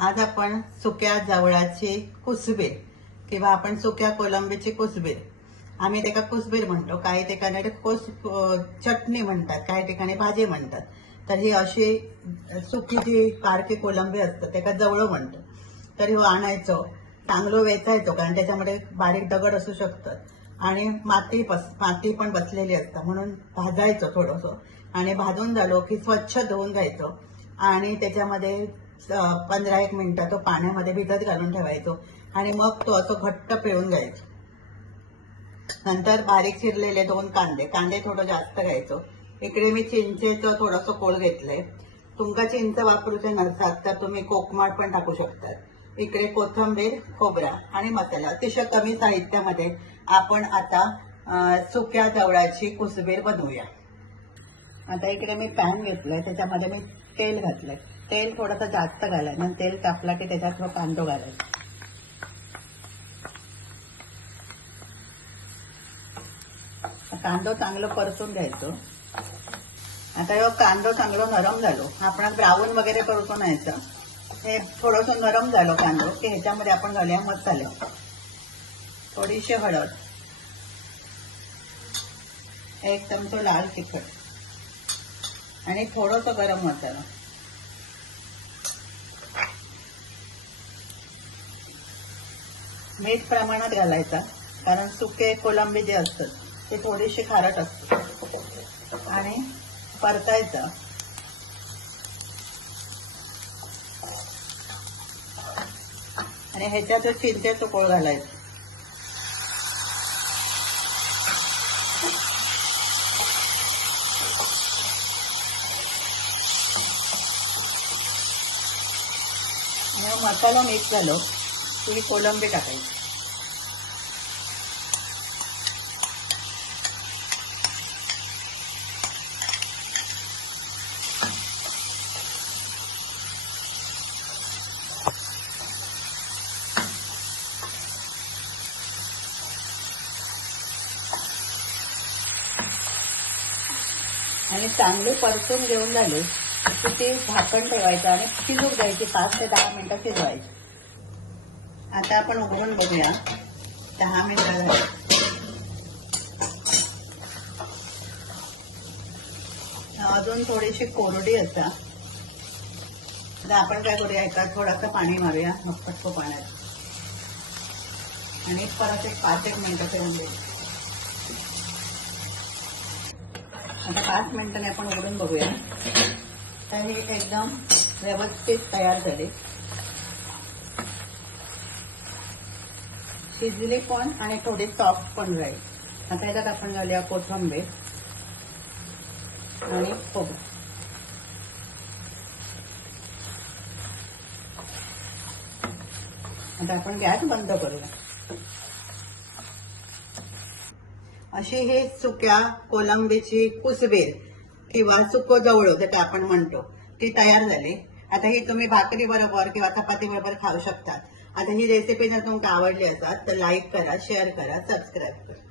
आज आपण सुक्या जवळाची कुसबीर किंवा आपण सुक्या कोलंबीची कुसबीर, आम्ही त्याला कुसबीर म्हणतो, काही ठिकाणी चटणी म्हणतात, काही ठिकाणी भाजी म्हणतात. तर ही अशी सुकी जी बारकी कोलंबी असतं त्याला जवळ म्हणतो. तर हे आणायचं, चांगलं वेचायचं, कारण त्याच्यामध्ये बारीक दगड असू शकतात आणि माती पण बसलेली असतं, म्हणून भाजायचं थोडंसं. आणि भाजून झालो की स्वच्छ धुवून घ्यायचं आणि त्याच्यामध्ये 15-1 मिनिटं तो पाण्यामध्ये भिजत घालून ठेवायचो आणि मग तो असं घट्ट पिळून घ्यायचो. नंतर बारीक चिरलेले 2 कांदे थोडं जास्त घ्यायचो. इकडे मी चिंचेचं थोडंसं कोळ घेतलंय. तुमका चिंच वापरूचे नसतात तर तुम्ही कोकमाड पण टाकू शकतात. इकडे कोथिंबीर, खोबरा आणि मसाला, अतिशय कमी साहित्यामध्ये आपण आता सुक्या जवळाची कुसबीर बनवूया. आता इकडे मी पॅन घेतलंय, त्याच्यामध्ये मी तेल घातलंय. तेल थोडंसं जास्त घालायचं आणि तेल तापला की त्याच्यात कांदो घालायचा. कांदो चांगलं परतून घ्यायचो. आता हे कांदो चांगलं नरम झालो, आपण ब्राऊन वगैरे परतून न्यायचं. हे थोडंसं नरम झालं कांदो की ह्याच्यामध्ये आपण घालूया मसाले. थोडीशी हळद, 1 चमचा लाल तिखट आणि थोडंसं गरम मसाला. मीठ प्रमाणात घालायचा, कारण सुके कोलंबी जे असतात ते थोडीशी खारट असतात. आणि परतायचं. आणि ह्याच्यातच चिंचेचं कोळ घालायचं. मसाला मिक्स झालो की कोलंबी टाकायची. आणि चांगले परतून घेऊन झाले की ते झाकण ठेवायचं आणि शिजू द्यायची. 5 ते 10 मिनिटं शिजवायची. आता आपण उघडून बघूया. 10 मिनिटं झाली. अजून थोडीशी कोरडी असता. आता आपण काय करूया, एका थोडंसं पाणी मारूया मग पाण्यात आणि परत 5-1 मिनिटं ठेवून देऊ. आता 5 मिनिटांनी आपण उघडून बघूया. तर हे एकदम व्यवस्थित तयार झाले, शिजली पण आणि थोडी सॉफ्ट पण राहील. आता याच्यात आपण घालूया कोथिंबीर आणि खोबरं. आता आपण गॅस बंद करूया. अशी ही सुक्या कोलंबीची कुसबीर किंवा सुको जवळ जे आपण म्हणतो ती तयार झाली. आता ही तुम्ही भाकरी बरोबर किंवा चपाती बरोबर खाऊ शकतात. आता ही रेसिपी जर तुम्हाला आवडली असेल तर लाईक करा, शेअर करा, सबस्क्राईब करा.